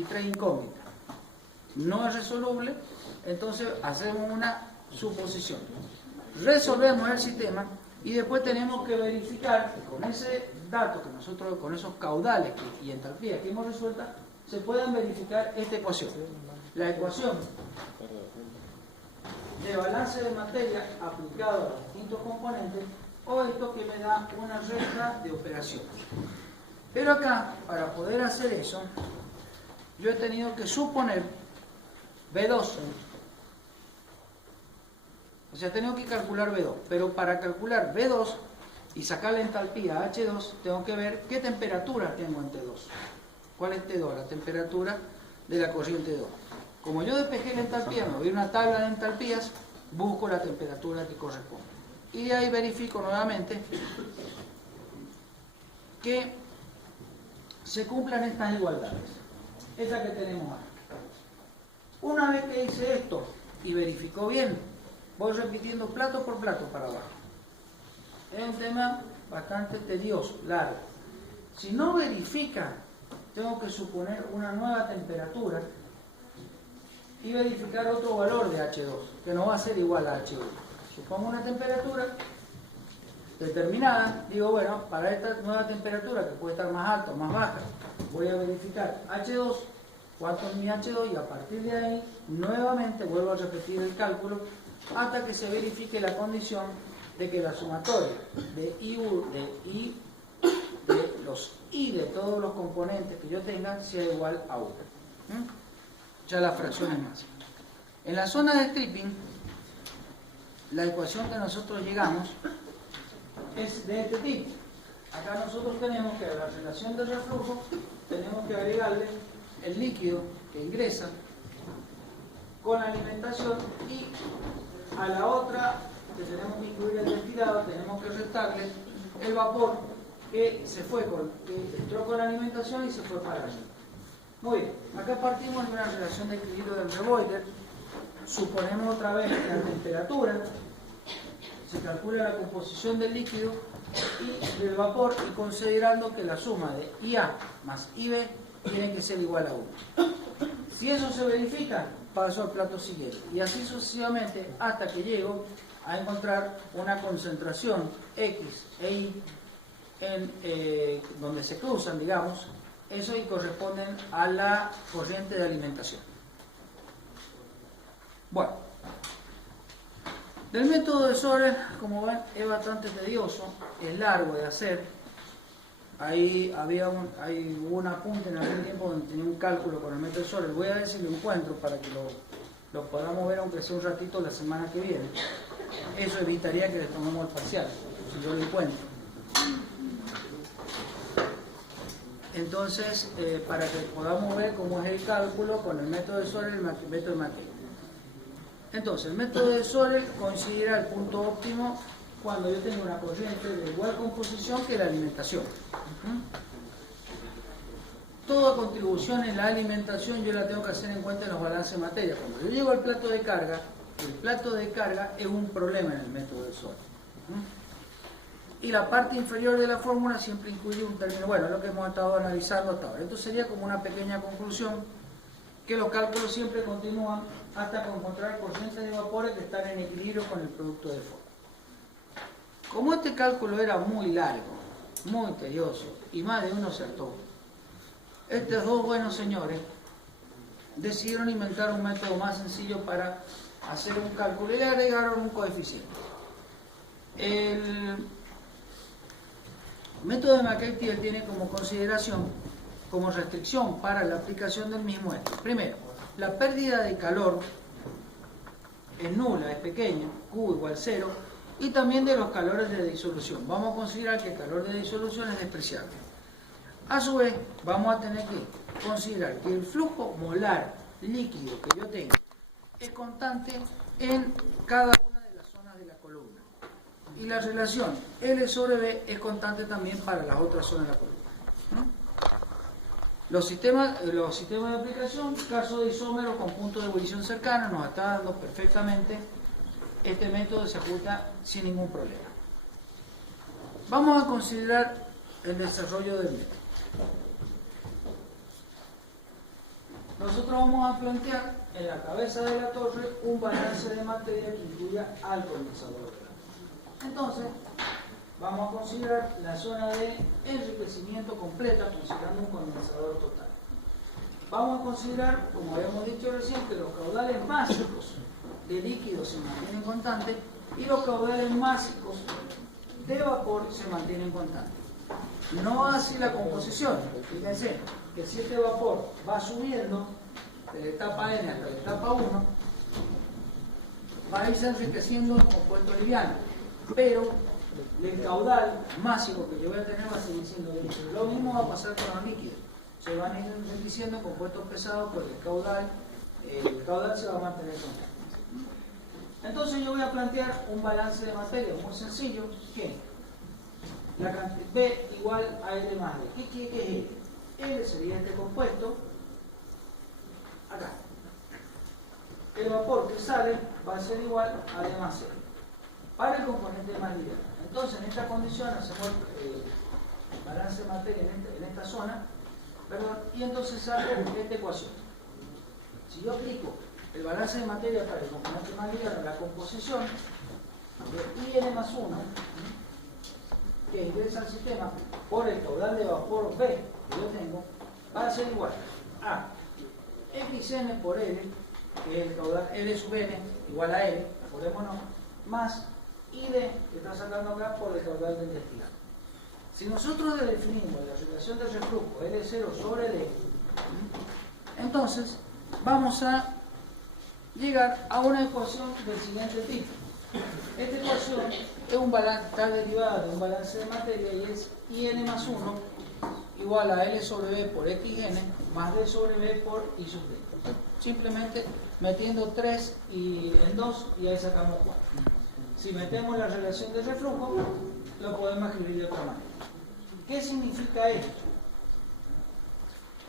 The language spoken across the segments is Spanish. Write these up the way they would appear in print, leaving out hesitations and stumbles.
y 3 incógnitas. No es resoluble, entonces hacemos una suposición. Resolvemos el sistema y después tenemos que verificar que con ese dato que nosotros, con esos caudales y entalpía que hemos resuelto, se puedan verificar esta ecuación. La ecuación de balance de materia aplicado a los distintos componentes, o esto que me da una recta de operaciones. Pero acá, para poder hacer eso, yo he tenido que suponer B2. O sea, he tenido que calcular B2. Pero para calcular B2 y sacar la entalpía a H2, tengo que ver qué temperatura tengo en T2. ¿Cuál es T2? La temperatura de la corriente 2. Como yo despejé la entalpía, me voy a una tabla de entalpías, busco la temperatura que corresponde. Y de ahí verifico nuevamente que se cumplan estas igualdades. Esa que tenemos aquí. Una vez que hice esto y verificó bien, voy repitiendo plato por plato para abajo. Es un tema bastante tedioso, largo. Si no verifica, tengo que suponer una nueva temperatura y verificar otro valor de H2, que no va a ser igual a H1. Supongo una temperatura determinada, digo, bueno, para esta nueva temperatura, que puede estar más alta o más baja, voy a verificar H2, cuánto es mi H2, y a partir de ahí, nuevamente vuelvo a repetir el cálculo hasta que se verifique la condición de que la sumatoria de los I de todos los componentes que yo tenga sea igual a 1. Ya la fracción es más. En la zona de stripping, la ecuación que nosotros llegamos es de este tipo. Acá nosotros tenemos que a la relación de reflujo tenemos que agregarle el líquido que ingresa con la alimentación, y a la otra que tenemos que incluir el destilado tenemos que restarle el vapor que se fue que entró con la alimentación y se fue para allí. Muy bien, acá partimos de una relación de equilibrio del reboiler. Suponemos otra vez la temperatura, se calcula la composición del líquido y del vapor, y considerando que la suma de IA más IB tiene que ser igual a 1. Si eso se verifica, paso al plato siguiente, y así sucesivamente hasta que llego a encontrar una concentración X e Y donde se cruzan, digamos, eso, y corresponden a la corriente de alimentación. Bueno, del método de Sorel, como ven, es bastante tedioso, es largo de hacer. Ahí hubo un apunte en algún tiempo donde tenía un cálculo con el método de Sorel. Voy a ver si lo encuentro para que lo podamos ver, aunque sea un ratito la semana que viene. Eso evitaría que le tomemos el parcial, si yo lo encuentro. Entonces, para que podamos ver cómo es el cálculo con el método de Sorel y el método de McKay. Entonces, el método de Sorel considera el punto óptimo cuando yo tengo una corriente de igual composición que la alimentación. Toda contribución en la alimentación yo la tengo que hacer en cuenta en los balances de materia. Cuando yo llego al plato de carga, el plato de carga es un problema en el método de Sorel. Y la parte inferior de la fórmula siempre incluye un término, bueno, es lo que hemos estado analizando hasta ahora. Esto sería como una pequeña conclusión, que los cálculos siempre continúan hasta encontrar corrientes de vapores que están en equilibrio con el producto de fórmula. Como este cálculo era muy largo, muy tedioso, y más de uno acertó, estos dos buenos señores decidieron inventar un método más sencillo para hacer un cálculo, y le agregaron un coeficiente. El método de McKay tiene como consideración, como restricción para la aplicación del mismo esto. Primero, la pérdida de calor es nula, es pequeña, Q igual 0, y también de los calores de disolución. Vamos a considerar que el calor de disolución es despreciable. A su vez, vamos a tener que considerar que el flujo molar líquido que yo tengo es constante en cada una de las zonas de la columna. Y la relación L sobre B es constante también para las otras zonas de la columna. Los sistemas de aplicación, caso de isómeros con puntos de ebullición cercanos, nos está dando perfectamente. Este método se ajusta sin ningún problema. Vamos a considerar el desarrollo del método. nosotros vamos a plantear en la cabeza de la torre un balance de materia que incluya al condensador. Entonces, vamos a considerar la zona de enriquecimiento completa, considerando un condensador total. Vamos a considerar, como habíamos dicho recién, que los caudales básicos de líquidos se mantienen constantes y los caudales básicos de vapor se mantienen constantes. No así la composición. Fíjense que si este vapor va subiendo de la etapa N hasta la etapa 1, va a irse enriqueciendo el compuesto liviano, pero el caudal máximo que yo voy a tener va a seguir siendo líquido. Lo mismo va a pasar con los líquidos. Se van a ir enriqueciendo compuestos pesados porque el caudal se va a mantener constante. Entonces yo voy a plantear un balance de materia muy sencillo, que la cantidad B igual a L más D. ¿Qué quiere que es L? L sería este compuesto, acá. El vapor que sale va a ser igual a D más C, para el componente más liviano. Entonces en esta condición hacemos balance de materia en esta zona, perdón, y entonces saco esta ecuación. Si yo aplico el balance de materia para el componente más liviano, la composición de IN más 1, que ingresa al sistema por el caudal de vapor B que yo tengo, va a ser igual a XN por L, que es el caudal L sub N, igual a L, acordémonos, más ID, que está sacando acá por el caudal del destilado. Si nosotros definimos la relación de reflujo L0 sobre D, entonces vamos a llegar a una ecuación del siguiente tipo. Esta ecuación es está derivada de un balance de materia y es IN más 1 igual a L sobre B por XN más D sobre B por I sub D. Simplemente metiendo 3 en 2 y ahí sacamos 4. Si metemos la relación de reflujo, lo podemos escribir de otra manera. ¿Qué significa esto?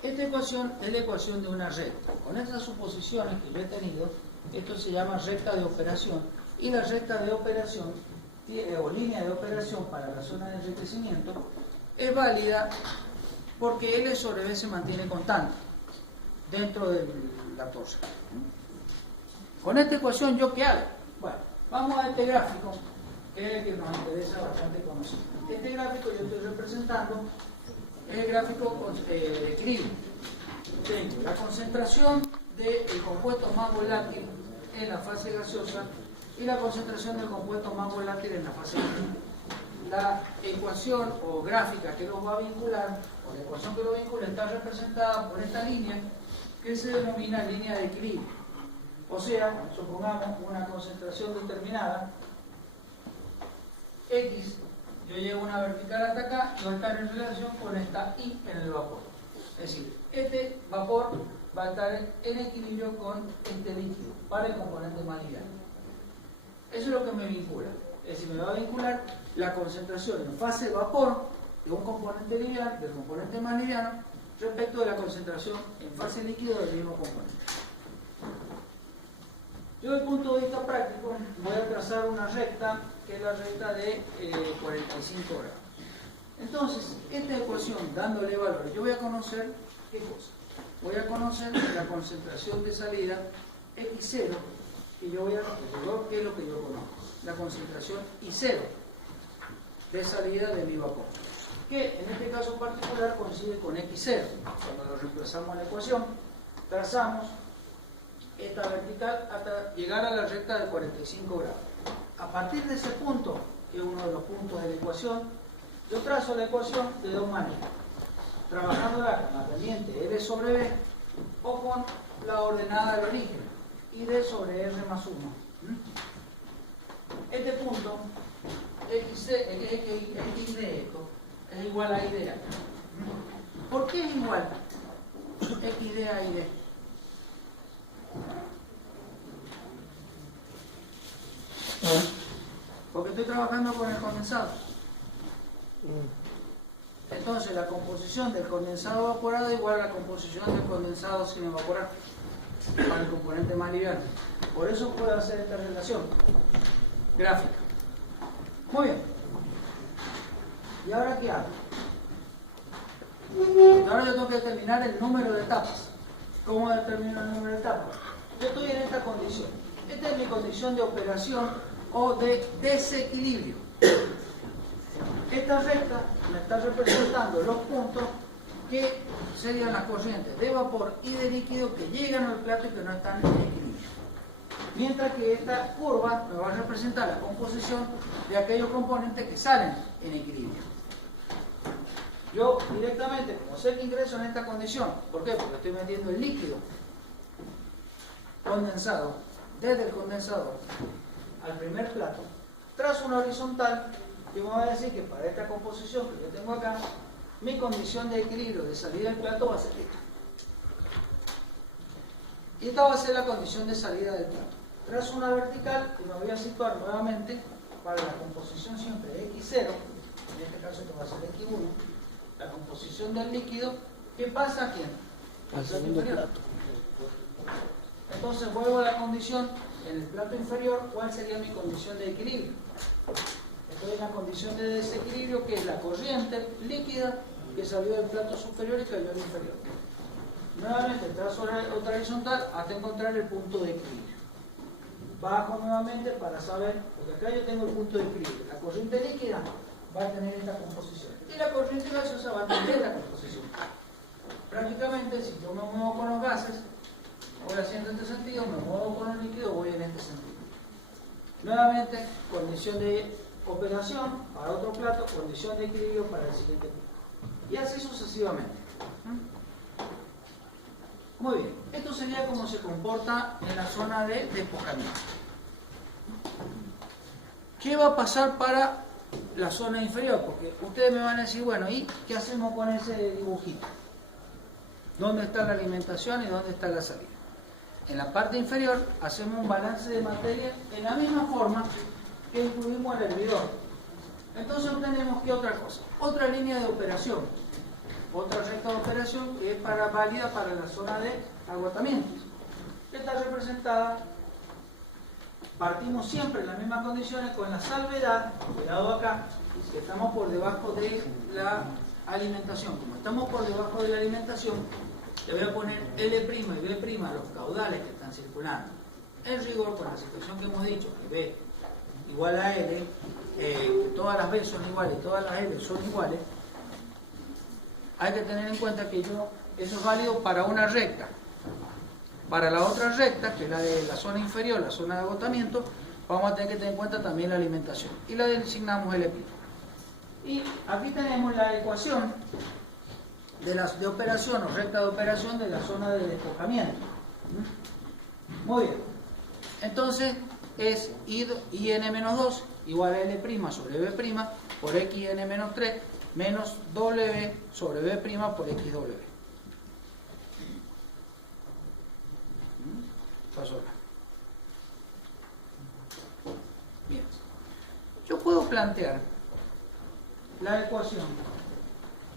Esta ecuación es la ecuación de una recta. Con estas suposiciones que yo he tenido, esto se llama recta de operación, y la recta de operación, o línea de operación para la zona de enriquecimiento, es válida porque L sobre B se mantiene constante dentro de la torre. Con esta ecuación, ¿yo qué hago? Bueno, vamos a este gráfico, que es el que nos interesa bastante conocer. Este gráfico yo estoy representando el gráfico de equilibrio. Tengo la concentración del compuesto más volátil en la fase gaseosa y la concentración del compuesto más volátil en la fase líquida. La ecuación o gráfica que los va a vincular, o la ecuación que lo vincula, está representada por esta línea que se denomina línea de equilibrio. O sea, supongamos una concentración determinada, X, yo llevo una vertical hasta acá y va a estar en relación con esta I en el vapor. Es decir, este vapor va a estar en equilibrio con este líquido para el componente más liviano. Eso es lo que me vincula. Es decir, me va a vincular la concentración en fase vapor de un componente liviano, del componente más liviano, respecto de la concentración en fase líquido del mismo componente. Yo, desde el punto de vista práctico, voy a trazar una recta que es la recta de 45 grados. Entonces, esta ecuación, dándole valor, yo voy a conocer ¿qué cosa? Voy a conocer la concentración de salida X0, y yo voy a conocer qué es lo que yo conozco, la concentración I0 de salida de mi vapor, que en este caso particular coincide con X0. Cuando lo reemplazamos en la ecuación, trazamos esta vertical hasta llegar a la recta de 45 grados. A partir de ese punto, que es uno de los puntos de la ecuación, yo trazo la ecuación de dos maneras, trabajándola con la pendiente L sobre B o con la ordenada del origen, y D sobre R más 1. Este punto, X de esto, es igual a ID. ¿Por qué es igual XD a ID? Porque estoy trabajando con el condensado. Entonces la composición del condensado evaporado es igual a la composición del condensado sin evaporar para el componente más liviano. Por eso puedo hacer esta relación gráfica. Muy bien. ¿Y ahora qué hago? Ahora yo tengo que determinar el número de etapas. ¿Cómo determino el número de etapas? Yo estoy en esta condición. Esta es mi condición de operación o de desequilibrio. Esta recta me está representando los puntos que serían las corrientes de vapor y de líquido que llegan al plato y que no están en equilibrio. Mientras que esta curva me va a representar la composición de aquellos componentes que salen en equilibrio. Yo directamente, como sé que ingreso en esta condición, ¿por qué? Porque estoy metiendo el líquido condensado desde el condensador al primer plato, trazo una horizontal que me va a decir que para esta composición que yo tengo acá, mi condición de equilibrio de salida del plato va a ser esta. Y esta va a ser la condición de salida del plato. Trazo una vertical y me voy a situar nuevamente para la composición siempre de X0, en este caso esto va a ser X1, la composición del líquido, ¿qué pasa aquí? Al segundo plato. Entonces vuelvo a la condición en el plato inferior, ¿cuál sería mi condición de equilibrio? Estoy en la condición de desequilibrio, que es la corriente líquida que salió del plato superior y cayó al inferior. Nuevamente trazo otra horizontal hasta encontrar el punto de equilibrio. Bajo nuevamente para saber, porque acá yo tengo el punto de equilibrio. La corriente líquida va a tener esta composición y la corriente gaseosa va a tener esta composición. Prácticamente, si yo me muevo con los gases, voy haciendo en este sentido, me muevo con el líquido, voy en este sentido. Nuevamente, condición de operación para otro plato, condición de equilibrio para el siguiente plato. Y así sucesivamente. Muy bien, esto sería como se comporta en la zona de despojamiento. ¿Qué va a pasar para la zona inferior? Porque ustedes me van a decir, bueno, ¿y qué hacemos con ese dibujito? ¿Dónde está la alimentación y dónde está la salida? En la parte inferior hacemos un balance de materia en la misma forma que incluimos el hervidor. Entonces obtenemos, ¿qué otra cosa? Otra línea de operación, otra recta de operación que es válida para la zona de agotamiento, que está representada, partimos siempre en las mismas condiciones con la salvedad, cuidado acá, que estamos por debajo de la alimentación. Como estamos por debajo de la alimentación, le voy a poner L' y B' a los caudales que están circulando. En rigor, con la situación que hemos dicho, que B igual a L, que todas las B son iguales y todas las L son iguales, hay que tener en cuenta que eso es válido para una recta. Para la otra recta, que es la de la zona inferior, la zona de agotamiento, vamos a tener que tener en cuenta también la alimentación. Y la designamos L'. Y aquí tenemos la ecuación de operación o recta de operación de la zona de despojamiento. Muy bien. Entonces es IN-2 igual a L' sobre B' por XN-3 menos W sobre B' por XW. Pasó acá. Bien. Yo puedo plantear la ecuación.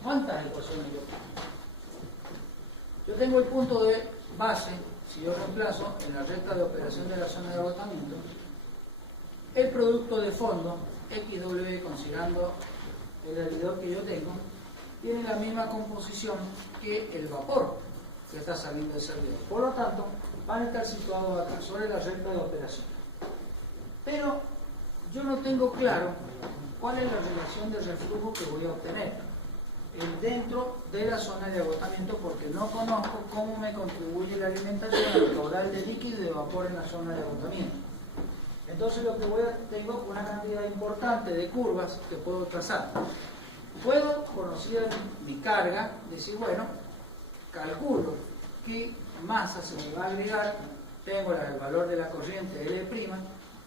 ¿Cuántas ecuaciones yo tengo? Yo tengo el punto de base, si yo reemplazo en la recta de operación de la zona de agotamiento, el producto de fondo, XW, considerando el hervidor que yo tengo, tiene la misma composición que el vapor que está saliendo de ese hervidor. Por lo tanto, van a estar situados acá, sobre la recta de operación. Pero yo no tengo claro cuál es la relación de reflujo que voy a obtener dentro de la zona de agotamiento, porque no conozco cómo me contribuye la alimentación al caudal de líquido y de vapor en la zona de agotamiento. Entonces lo que tengo una cantidad importante de curvas que puedo trazar. Puedo, conocida mi carga, decir, bueno, calculo qué masa se me va a agregar, tengo el valor de la corriente L',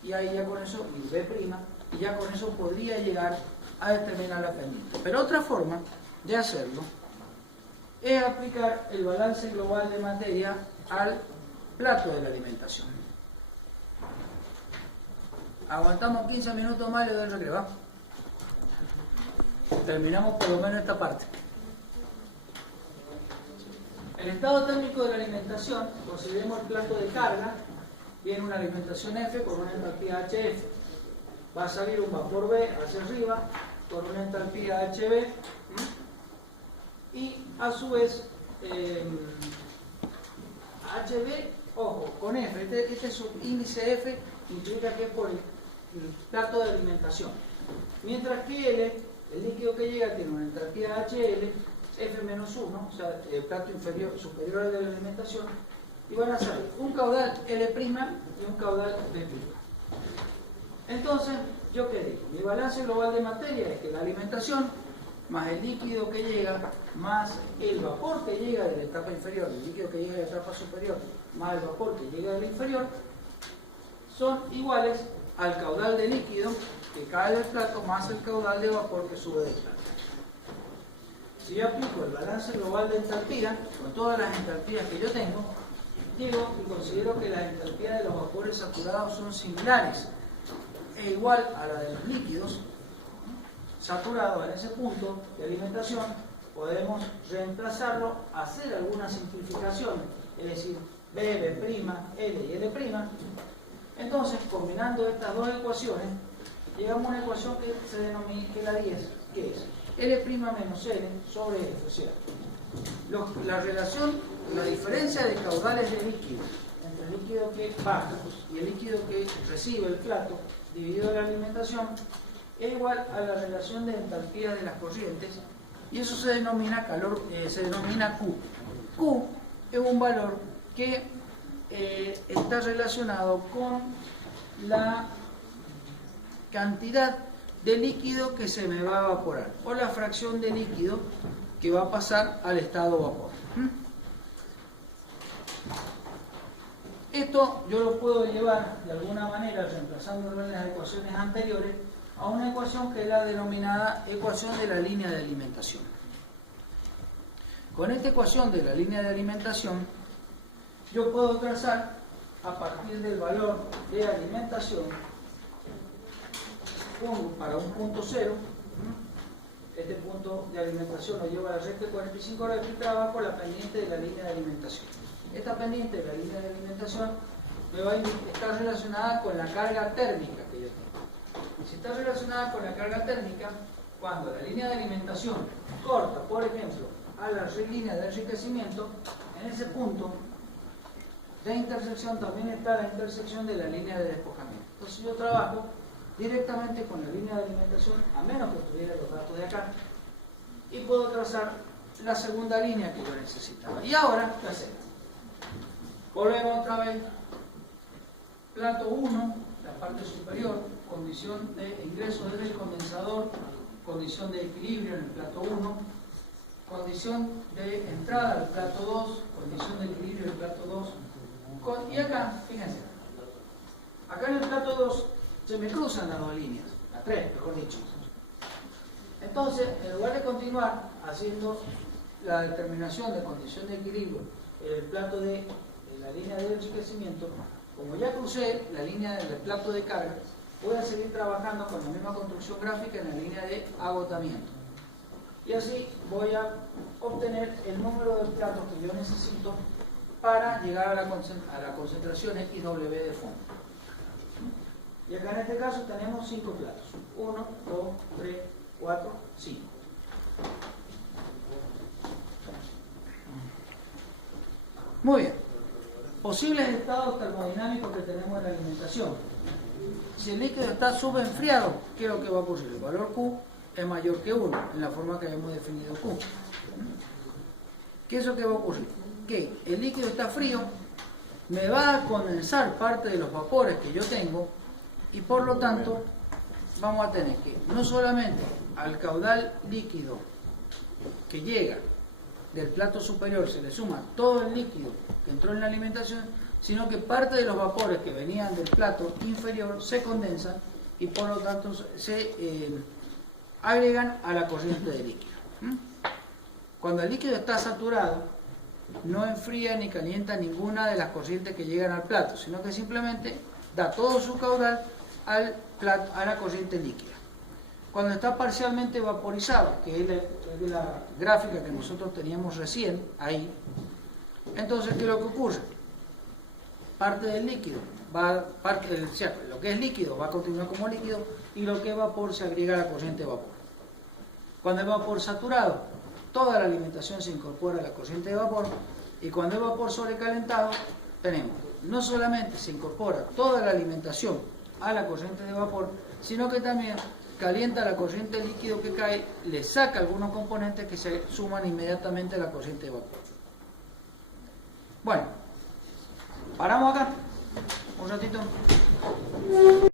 y ahí ya con eso, y B', y ya con eso podría llegar a determinar la pendiente. Pero otra forma de hacerlo es aplicar el balance global de materia al plato de la alimentación. Aguantamos 15 minutos más y le doy el recreo, ¿va? Terminamos por lo menos esta parte. El estado térmico de la alimentación, consideremos el plato de carga, viene una alimentación F con una entalpía HF. Va a salir un vapor B hacia arriba con una entalpía HB y a su vez HB, ojo, con F, este subíndice F implica que es por el plato de alimentación. Mientras que L, el líquido que llega, tiene una entalpía HL, F-1, o sea, el plato superior al de la alimentación, y van a salir un caudal L' y un caudal B'. Entonces, ¿yo qué digo? Mi balance global de materia es que la alimentación, más el líquido que llega, más el vapor que llega de la etapa inferior, el líquido que llega de la etapa superior, más el vapor que llega de la inferior, son iguales al caudal de líquido que cae del plato más el caudal de vapor que sube del plato. Si yo aplico el balance global de entalpía, con todas las entalpías que yo tengo, digo y considero que las entalpías de los vapores saturados son similares e igual a la de los líquidos saturados en ese punto de alimentación, podemos reemplazarlo, hacer algunas simplificaciones, es decir, B, B', L y L'. Entonces, combinando estas dos ecuaciones, llegamos a una ecuación que se denomina, que es la 10, que es L' menos L sobre F. O sea, la relación, la diferencia de caudales de líquido entre el líquido que baja y el líquido que recibe el plato dividido la alimentación es igual a la relación de entalpía de las corrientes, y eso se denomina Q. Q es un valor que está relacionado con la cantidad de líquido que se me va a evaporar o la fracción de líquido que va a pasar al estado vapor. Esto yo lo puedo llevar de alguna manera, reemplazándolo en las ecuaciones anteriores, a una ecuación que es la denominada ecuación de la línea de alimentación. Con esta ecuación de la línea de alimentación, yo puedo trazar a partir del valor de alimentación para un punto cero. Este punto de alimentación lo lleva a la recta de 45 grados de trabajo, la pendiente de la línea de alimentación. Esta pendiente de la línea de alimentación me va a estar relacionada con la carga térmica que yo tengo. Si está relacionada con la carga térmica, cuando la línea de alimentación corta, por ejemplo, a la línea de enriquecimiento, en ese punto de intersección también está la intersección de la línea de despojamiento. Entonces yo trabajo directamente con la línea de alimentación, a menos que tuviera los datos de acá, y puedo trazar la segunda línea que yo necesitaba. Y ahora, ¿qué hacemos? Volvemos otra vez. Plato 1, la parte superior, condición de ingreso desde el condensador, condición de equilibrio en el plato 1, condición de entrada al plato 2, condición de equilibrio en el plato 2, y acá, fíjense, acá en el plato 2 se me cruzan las dos líneas, las tres, mejor dicho. Entonces, en lugar de continuar haciendo la determinación de condición de equilibrio en el plato de la línea de enriquecimiento, como ya crucé la línea del plato de carga, voy a seguir trabajando con la misma construcción gráfica en la línea de agotamiento. Y así voy a obtener el número de platos que yo necesito para llegar a la concentración XW de fondo. Y acá en este caso tenemos 5 platos. 1, 2, 3, 4, 5. Muy bien. Posibles estados termodinámicos que tenemos en la alimentación. Si el líquido está subenfriado, ¿qué es lo que va a ocurrir? El valor Q es mayor que 1, en la forma que hemos definido Q. ¿Qué es lo que va a ocurrir? Que el líquido está frío, me va a condensar parte de los vapores que yo tengo, y por lo tanto vamos a tener que no solamente al caudal líquido que llega del plato superior se le suma todo el líquido que entró en la alimentación, sino que parte de los vapores que venían del plato inferior se condensan y por lo tanto se agregan a la corriente de líquido. Cuando el líquido está saturado, no enfría ni calienta ninguna de las corrientes que llegan al plato, sino que simplemente da todo su caudal a la corriente líquida. Cuando está parcialmente vaporizado, que es de la gráfica que nosotros teníamos recién ahí, entonces ¿qué es lo que ocurre? Parte del líquido, lo que es líquido va a continuar como líquido y lo que es vapor se agrega a la corriente de vapor. Cuando es vapor saturado, toda la alimentación se incorpora a la corriente de vapor Y cuando hay vapor sobrecalentado, tenemos, no solamente se incorpora toda la alimentación a la corriente de vapor, sino que también calienta la corriente líquido que cae, le saca algunos componentes que se suman inmediatamente a la corriente de vapor. Bueno, paramos acá un ratito.